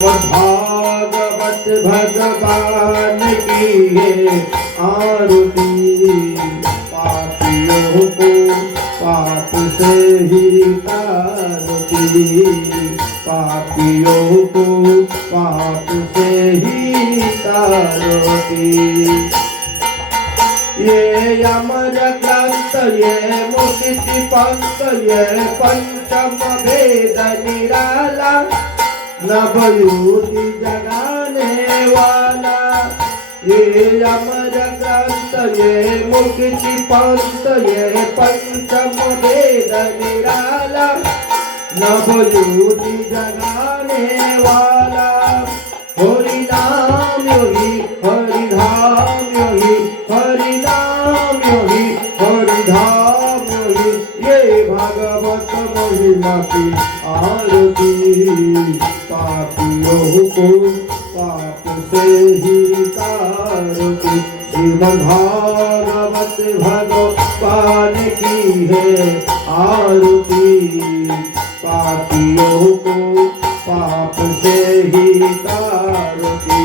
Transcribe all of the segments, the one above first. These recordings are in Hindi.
भागवत भगवान की है आरती। पापियों को पाप से ही तारती। पापियों को पाप से ही तारती। ये अमर ग्रंथ ये मुक्ति पंथ ये पंचम भेद निराला नवयुति जगाने वाला। ये अमर ग्रंथ ये मुक्ति पंथ ये पंचम भेद निराला नवयुति जगाने वाला। हरि नाम योगी हरि धाम योगी हरि नाम योगी हरि धाम योगी। ये भागवत महिमा की आरती। पापियों को पाप से ही तारती। श्रीमद् भागवत भगवान की है आरती। पापियों को पाप से ही तारती।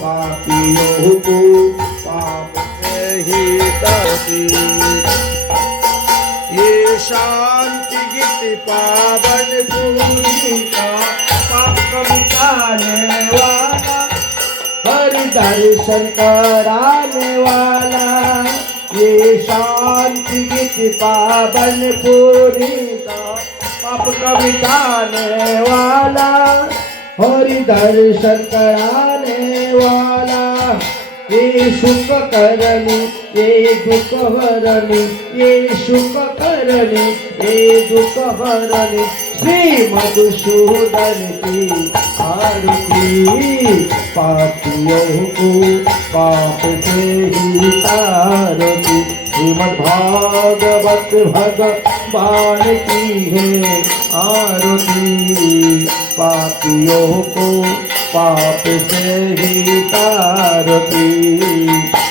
पापियों को पाप से ही तारती। ये शांति गीत पावन पूजिका पाप मिटाने वाला हरि दर्शन कराने वाला। ये शांति गीत पावन पूजिका पाप मिटाने वाला हरि दर्शन कराने वाला। ये सुख करनी ये दुख हरनी ये सुख करनी ये दुख हरनी श्री मधुसूदन की आरती। पापियों को पाप से ही तारती। श्रीमद् भागवत भगवान की है आरती। पापियों को पाप से ही तारती।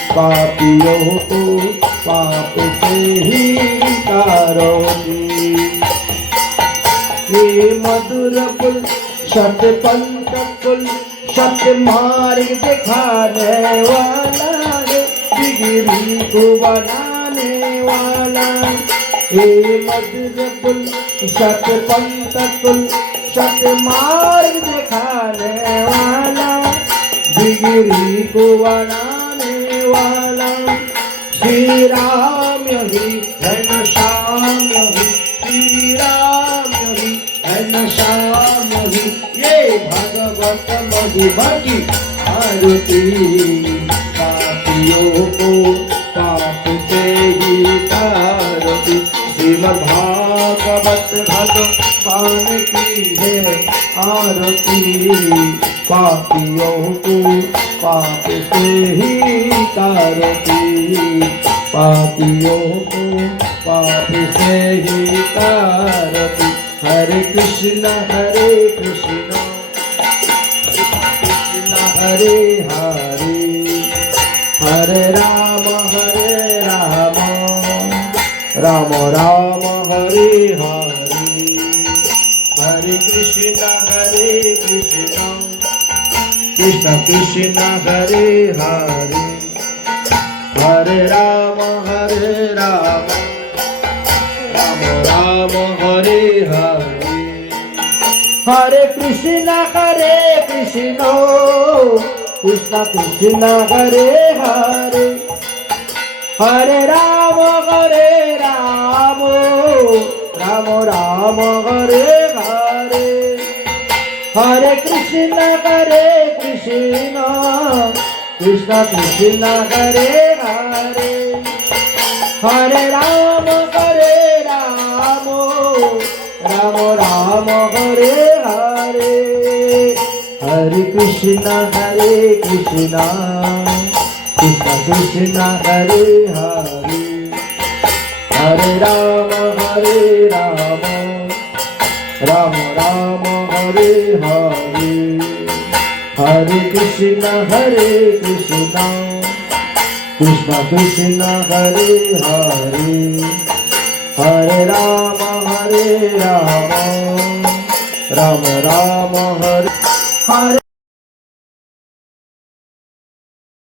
पापियों को पाप से ही तारती। ये मधुर कुल सत्य पंथ कुल सत्य मार्ग दिखाने वाला है बिगड़ी को बनाने वाला। ये मधुर कुल सत्य पंथ कुल सत्य मार्ग दिखाने वाला बिगड़ी को बनाने वाला। श्री राम योगी घनश्याम योगी श्री राम योगी घनश्याम योगी। ये भगवत महिमा की आरती। पापियों को पाप से ही तारती। श्रीमद् भागवत भगवान की है आरती। पापियों को पाप से ही तारती। पापियों को पाप से ही तारती। हरे कृष्ण कृष्ण हरे हरे हरे राम राम राम हरे हरे। हरे कृष्ण कृष्ण कृष्ण हरे हरे हरे राम राम राम हरे हरे। हरे कृष्ण कृष्ण कृष्ण हरे हरे हरे राम राम राम हरे हरे। हरे कृष्ण कृष्ण कृष्ण हरे हरे हरे राम राम हरे हरे। हरे कृष्ण कृष्ण कृष्ण हरे हरे हरे राम राम हरे हरे। हरे कृष्ण कृष्ण कृष्ण हरे हरे हरे राम राम राम हरे हरे